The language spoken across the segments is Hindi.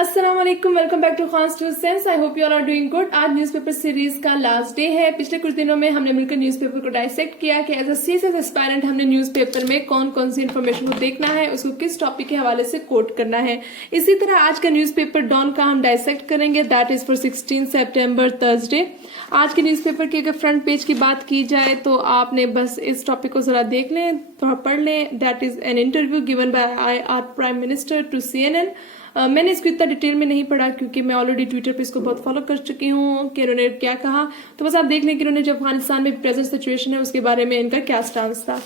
अस्सलाम वालेकुम, welcome back to Khan's two cents. I hope you all are doing good. आज न्यूज़पेपर सीरीज का लास्ट डे है। पिछले कुछ दिनों में हमने मिलकर न्यूज़पेपर को डाइसेक्ट किया कि एज अ सीएसएस एस्पायरेंट हमने न्यूज़पेपर में कौन कौन सी इन्फॉर्मेशन को देखना है, उसको किस टॉपिक के हवाले से कोट करना है। इसी तरह आज का न्यूज़पेपर डॉन का हम डाइसेक्ट करेंगे, that is for 16 September Thursday. आज के न्यूज़पेपर के अगर फ्रंट पेज की बात की जाए तो आपने बस इस टॉपिक को जरा देख लें, थोड़ा पढ़ लें। That is an interview given by our prime minister to CNN। मैंने इसको इतना डिटेल में नहीं पढ़ा क्योंकि मैं ऑलरेडी ट्विटर पे इसको बहुत फॉलो कर चुकी हूँ कि उन्होंने क्या कहा। तो बस आप देख लें कि उन्होंने जो अफगानिस्तान में प्रेजेंट सिचुएशन है उसके बारे में इनका क्या स्टांस था।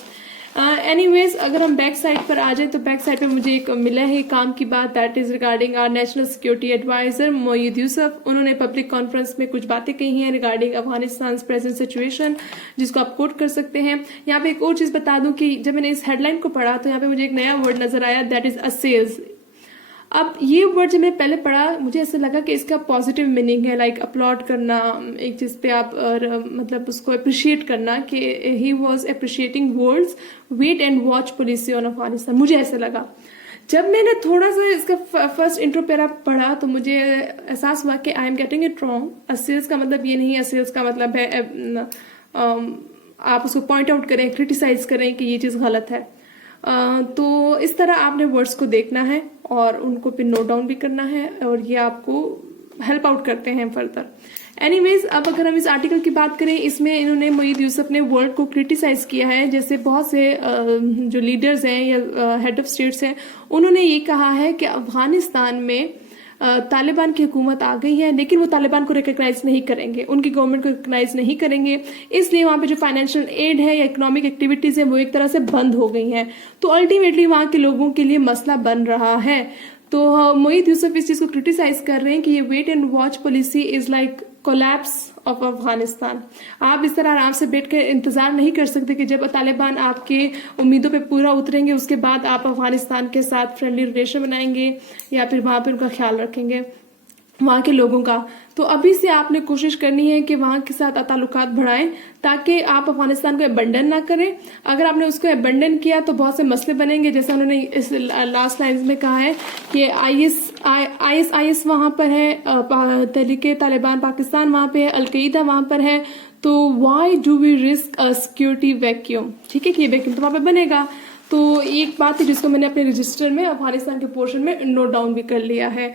एनीवेज अगर हम बैक साइड पर आ जाए तो बैक साइड पे मुझे एक मिला है काम की बात, that is regarding our national security adviser Moeed Yusuf. उन्होंने पब्लिक कॉन्फ्रेंस में कुछ बातें कही हैं रिगार्डिंग अफगानिस्तान प्रेजेंट सिचुएशन, जिसको आप कोट कर सकते हैं। यहाँ पे एक और चीज बता दूं कि जब मैंने इस हेडलाइन को पढ़ा तो यहाँ पे मुझे एक नया वर्ड नजर आया, दैट इज असेल्स। अब ये वर्ड जब मैंने पहले पढ़ा मुझे ऐसा लगा कि इसका पॉजिटिव मीनिंग है, लाइक अपलॉड करना, एक चीज पे आप मतलब उसको अप्रिशिएट करना कि he was appreciating world's wait and watch policy on Afghanistan. मुझे ऐसा लगा। जब मैंने थोड़ा सा इसका फर्स्ट इंट्रो पैरा पढ़ा तो मुझे एहसास हुआ कि I am getting it wrong. असेल्स का मतलब ये नहीं है, असेल्स का मतलब है आप उसको पॉइंट आउट करें, क्रिटिसाइज करें कि ये चीज गलत है। तो इस तरह आपने वर्ड्स को देखना है और उनको फिर नोट डाउन भी करना है और ये आपको हेल्प आउट करते हैं फर्दर। एनीवेज अब अगर हम इस आर्टिकल की बात करें, इसमें इन्होंने मोईद यूसुफ ने वर्ल्ड को क्रिटिसाइज किया है। जैसे बहुत से जो लीडर्स हैं या हेड ऑफ स्टेट्स हैं, उन्होंने ये कहा है कि अफगानिस्तान में तालिबान की हुकूमत आ गई है लेकिन वो तालिबान को रिकॉग्नाइज नहीं करेंगे, उनकी गवर्नमेंट को रिकॉग्नाइज नहीं करेंगे, इसलिए वहां पे जो फाइनेंशियल एड है या इकोनॉमिक एक्टिविटीज है वो एक तरह से बंद हो गई हैं। तो अल्टीमेटली वहां के लोगों के लिए मसला बन रहा है। तो मोईद यूसुफ इस चीज को क्रिटिसाइज कर रहे हैं कि ये wait and watch policy is like collapse of Afghanistan. आप इस तरह आराम से बैठ कर इंतजार नहीं कर सकते कि जब तालिबान आपके उम्मीदों पे पूरा उतरेंगे उसके बाद आप अफगानिस्तान के साथ फ्रेंडली रिलेशन बनाएंगे या फिर वहां पर उनका ख्याल रखेंगे वहां के लोगों का। तो अभी से आपने कोशिश करनी है कि वहां के साथ ताल्लुकात बढ़ाएं ताकि आप अफगानिस्तान को अबंडन ना करें। अगर आपने उसको अबंडन किया तो बहुत से मसले बनेंगे, जैसे उन्होंने इस लास्ट लाइन में कहा है कि ISIS वहां पर है, तहरीके तालिबान पाकिस्तान वहां पे है, अलकायदा वहां पर है। तो why do we risk a security vacuum? ठीक है कि ये वैक्यूम तो वहां पे बनेगा। तो एक बात है जिसको मैंने अपने रजिस्टर में अफगानिस्तान के पोर्शन में नोट डाउन भी कर लिया है।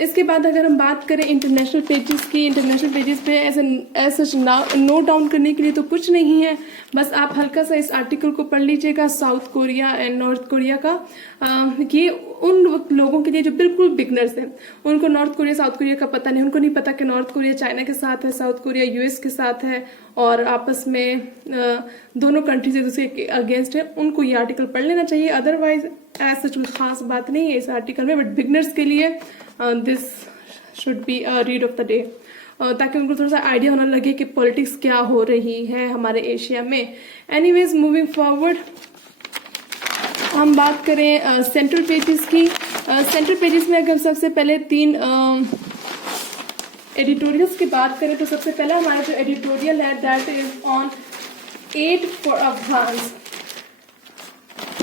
इसके बाद अगर हम बात करें इंटरनेशनल पेजेस की, इंटरनेशनल पेजेस पे ऐसा नोट डाउन करने के लिए तो कुछ नहीं है, बस आप हल्का सा इस आर्टिकल को पढ़ लीजिएगा। South Korea and north Korea का ये उन लोगों के लिए जो बिल्कुल बिगनर्स हैं, उनको नॉर्थ कोरिया साउथ कोरिया का पता नहीं, उनको नहीं पता कि नॉर्थ कोरिया चाइना के साथ है, साउथ कोरिया US के साथ है और आपस में दोनों कंट्रीज एक दूसरे के अगेंस्ट है। उनको ये आर्टिकल पढ़ लेना चाहिए। अदरवाइज ऐसा कोई खास बात नहीं है इस आर्टिकल में, बट बिगनर्स के लिए this should be a read of the day, ताकि उनको थोड़ा सा आइडिया होना लगे कि पॉलिटिक्स क्या हो रही है हमारे एशिया में। एनीवेज मूविंग फॉरवर्ड हम बात करें सेंट्रल पेजेस की। सेंट्रल पेजेस में अगर सबसे पहले 3 एडिटोरियल्स की बात करें तो सबसे पहला हमारा जो एडिटोरियल है that is on aid for Afghans.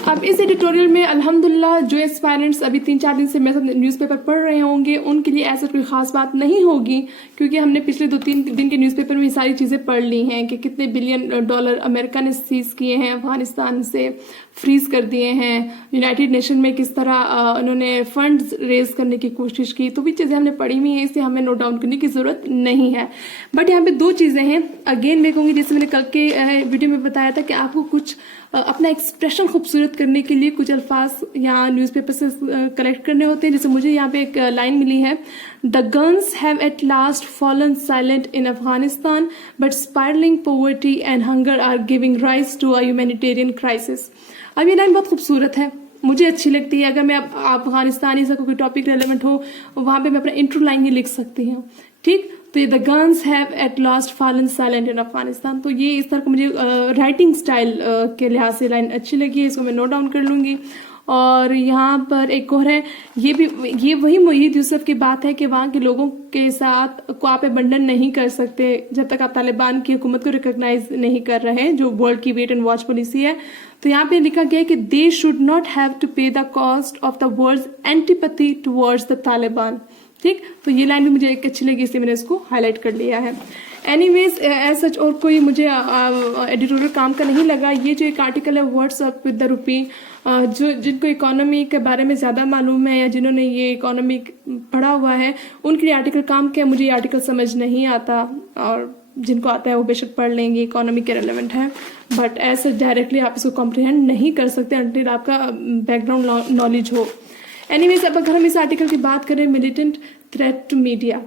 अब इस एडिटोरियल में अल्हम्दुलिल्लाह जो एस्पायरेंट्स अभी 3-4 दिन से मेरे साथ न्यूज़पेपर पढ़ रहे होंगे उनके लिए ऐसा कोई खास बात नहीं होगी, क्योंकि हमने पिछले 2-3 दिन के न्यूज़पेपर में ये सारी चीज़ें पढ़ ली हैं कि कितने बिलियन डॉलर अमेरिका ने सीज किए हैं अफगानिस्तान से, फ्रीज कर दिए हैं। यूनाइटेड नेशन में किस तरह उन्होंने फंड्स रेज करने की कोशिश की, तो भी चीज़ें हमने पढ़ी हुई हैं, इससे हमें नोट डाउन करने की जरूरत नहीं है। बट यहाँ पे 2 चीज़ें हैं। अगेन मैं कहूँगी, जैसे मैंने कल के वीडियो में बताया था कि आपको कुछ अपना एक्सप्रेशन खूबसूरत करने के लिए कुछ अल्फाज यहाँ न्यूज़पेपर से कलेक्ट करने होते हैं। जैसे मुझे यहाँ पे एक लाइन मिली है, the guns have at last fallen silent in Afghanistan but spiralling poverty and hunger are giving rise to a humanitarian crisis. अब ये लाइन बहुत खूबसूरत है, मुझे अच्छी लगती है। अगर मैं अफगानिस्तानी से कोई टॉपिक रेलेवेंट हो वहां पे मैं अपना इंट्रो लाइन ही लिख सकती हूँ। ठीक, तो ये the guns have at last fallen silent in Afghanistan. तो ये इस तरह को मुझे राइटिंग स्टाइल के लिहाज से लाइन अच्छी लगी है, इसको मैं नोट डाउन कर लूंगी। और यहाँ पर एक और है, ये वही मुहीद यूसुफ की बात है कि वहाँ के लोगों के साथ को आप बंधन नहीं कर सकते जब तक आप तालिबान की हुकूमत को रिकॉग्नाइज नहीं कर रहे, जो वर्ल्ड की वेट एंड वॉच पॉलिसी है। तो यहाँ पे लिखा गया है कि they should not have to pay the cost of the world's antipathy towards the Taliban. ठीक, तो ये लाइन भी मुझे एक अच्छी लगी, इसलिए मैंने इसको हाईलाइट कर लिया है। एनीवेज एज सच और कोई मुझे एडिटोरियल काम का नहीं लगा। ये जो एक आर्टिकल है व्हाट्सएप विद द रूपी, जो जिनको इकोनॉमी के बारे में ज़्यादा मालूम है या जिन्होंने ये इकोनॉमी पढ़ा हुआ है उनके लिए आर्टिकल काम किया। मुझे ये आर्टिकल समझ नहीं आता, और जिनको आता है वो बेशक पढ़ लेंगे, इकोनॉमी के रेलेवेंट है, बट ऐसे डायरेक्टली आप इसको कॉम्प्रिहेंड नहीं कर सकते अनटिल आपका बैकग्राउंड नॉलेज हो। एनीवेज अब अगर हम इस आर्टिकल की बात करें, मिलिटेंट थ्रेट टू मीडिया,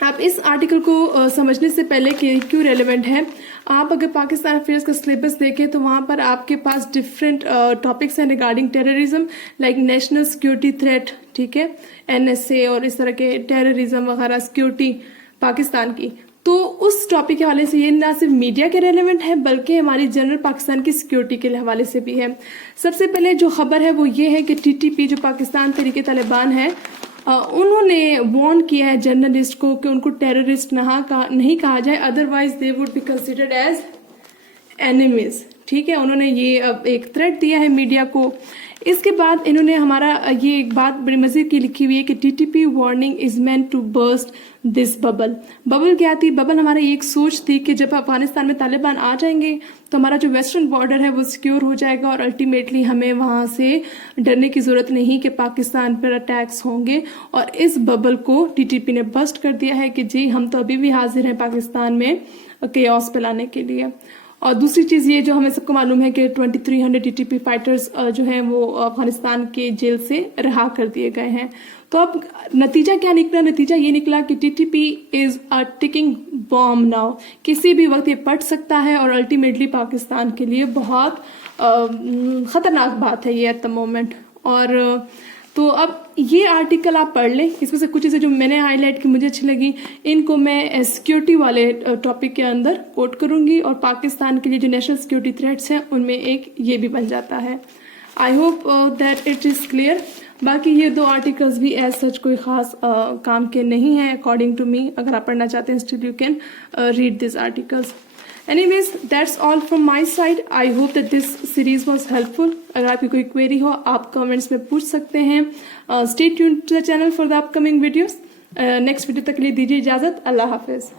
आप इस आर्टिकल को समझने से पहले कि क्यों रेलेवेंट है, आप अगर पाकिस्तान अफेयर्स का सिलेबस देखें तो वहाँ पर आपके पास डिफरेंट टॉपिक्स हैं regarding terrorism, like national security threat, ठीक है, NSA और इस तरह के टेररिज्म वगैरह, सिक्योरिटी पाकिस्तान की। तो उस टॉपिक के हवाले से ये ना सिर्फ मीडिया के रेलेवेंट है बल्कि हमारी जनरल पाकिस्तान की सिक्योरिटी के हवाले से भी है। सबसे पहले जो खबर है वो ये है कि TTP जो पाकिस्तान तहरीक तालिबान है, उन्होंने वार्न किया है जर्नलिस्ट को कि उनको टेररिस्ट नहीं कहा जाए, otherwise they would be considered as enemies. ठीक है, उन्होंने ये अब एक थ्रेट दिया है मीडिया को। इसके बाद इन्होंने हमारा ये एक बात बड़ी मजे की लिखी हुई है कि TTP warning is meant to burst this bubble. Bubble क्या थी? बबल हमारी एक सोच थी कि जब अफगानिस्तान में तालिबान आ जाएंगे तो हमारा जो वेस्टर्न बॉर्डर है वो सिक्योर हो जाएगा और अल्टीमेटली हमें वहां से डरने की जरूरत नहीं कि पाकिस्तान पर अटैक्स होंगे। और इस बबल को TTP ने बस्ट कर दिया है कि जी हम तो अभी भी हाजिर हैं पाकिस्तान में केओस फैलाने के लिए। और दूसरी चीज ये जो हमें सबको मालूम है कि 2300 TTP फाइटर्स जो हैं वो अफगानिस्तान के जेल से रिहा कर दिए गए हैं। तो अब नतीजा क्या निकला? नतीजा ये निकला कि TTP is a ticking bomb now, किसी भी वक्त ये फट सकता है और अल्टीमेटली पाकिस्तान के लिए बहुत खतरनाक बात है ये एट द मोमेंट। और तो अब ये आर्टिकल आप पढ़ लें, इसमें से कुछ चीज़ें जो मैंने हाईलाइट की मुझे अच्छी लगी इनको मैं सिक्योरिटी वाले टॉपिक के अंदर कोट करूंगी और पाकिस्तान के लिए जो नेशनल सिक्योरिटी थ्रेट्स हैं उनमें एक ये भी बन जाता है। I hope that it is clear. बाकी ये दो आर्टिकल्स भी एज सच कोई खास काम के नहीं है अकॉर्डिंग टू मी। अगर आप पढ़ना चाहते हैं still you can read this articles. Anyways, that's all from my side. I hope that this series was helpful. अगर आपकी कोई क्वेरी हो आप कमेंट्स में पूछ सकते हैं। Stay tuned to the channel for the upcoming videos. Next video तक के लिए दीजिए इजाजत। अल्लाह हाफिज।